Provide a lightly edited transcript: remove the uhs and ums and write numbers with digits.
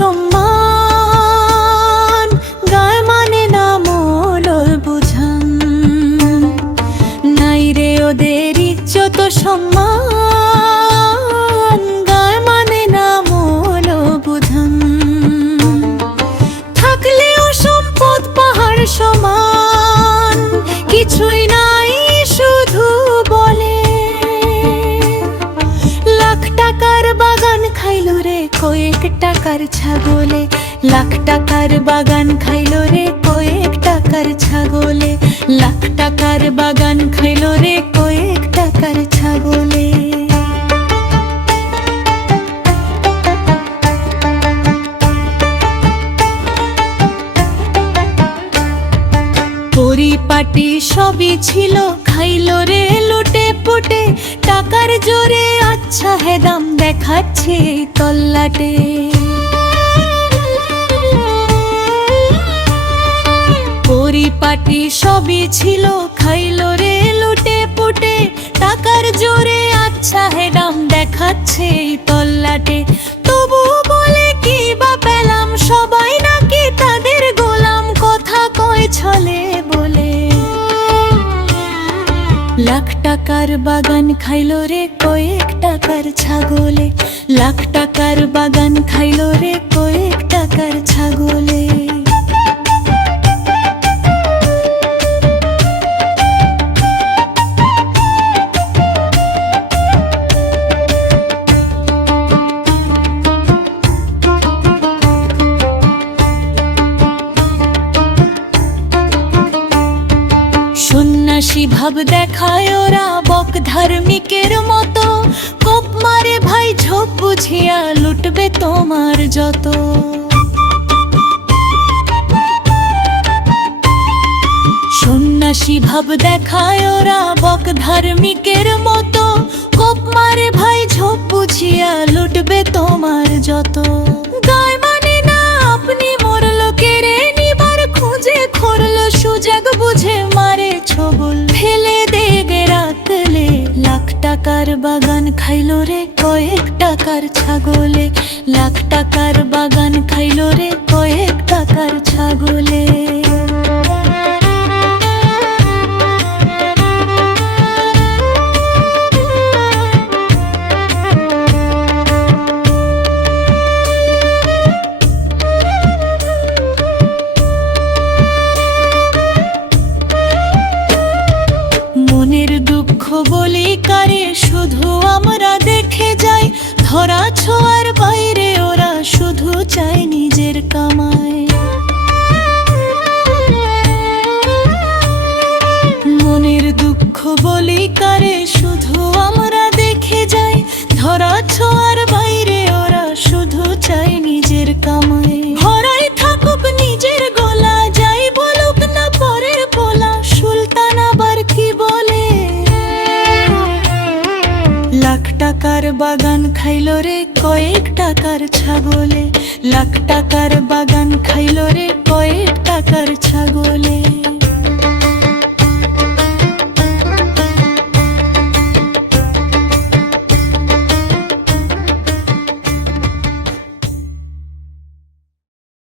সম্মান, গায় মানে না মূল বুঝান। নাই রে ওদের ইজ্জত সম্মান, গায় মানে না মূল বুঝান। থাকলেও সম্পদ পাহাড় সমান, কিছুই নাই শুধু বলে। লাখ টাকার বাগান খাইলো রে কয়েক টাকার ছাগলে, লাখ টাকার বাগান খাইলো রে কয়েক টাকার ছাগলে, লাখ টাকার বাগান খাইলো রে কয়েক টাকার ছাগলে। পরিপাটি সবই ছিল, খাইলো রে লুটে পুটে, টাকার জোরে আচ্ছা হে দাম দেখাচ্ছে তল্লাটে। পরিপাটি সবই ছিল, খাইলো রে লুটে পুটে, টাকার জোরে আচ্ছা হে দাম দেখাচ্ছে তল্লাটে। তবু বলে কি বা পেলাম, সবাই নাকি তাদের গোলাম, কথা কয় ছলে বলে। লাখ টাকার বাগান খাইলো রে কয়েক টাকার ছাগলে, লাখ টাকার বাগান খাইলো রে কয়েক টাকার ছাগলে। সন্ন্যাসী ভাব দেখায় ওরা বক ধার্মিকের মতো, কোপ মারে ভাই ঝোপ বুঝিয়া লুটবে তোমার যত। সন্ন্যাসী ভাব দেখায় ওরা বক ধার্মিকের মতো, কোপ মারে ভাই ঝোপ বুঝিয়া লুটবে তোমার যত। গায় মানে না আপনি মোর লোকেরে নিবার খুঁজে, খরলো সুযোগ বুঝে মারে ছবল, ফেলে দে রাতলে। লাখ টাকার বাগান খাইলো রে কয়েক টাকার ছাগলে, লাখ টাকার বাগান খাইলো রে কয়েক টাকার ছাগলে। মনের দুঃখ বলি কারে শুধু আমরা দেখে যাই, ধরা ছোঁয়ার বাইরে ওরা শুধু চায় নিজের কামাই। মনের দুঃখ বলি কারে শুধু আমরা দেখে যাই, ধরা ছোঁয়ার বাইরে ওরা শুধু চায় নিজের কামাই। ভরাই থাকুক নিজের গোলা, যাই বলুক না পরের পোলা, সুলতান আবার কি বলে। লাখ টাকার বাগান খাইলো রে কয়েক টাকার ছাগলে, লাখ টাকার বাগান খাইলো রে কয়েক টাকার ছাগলে।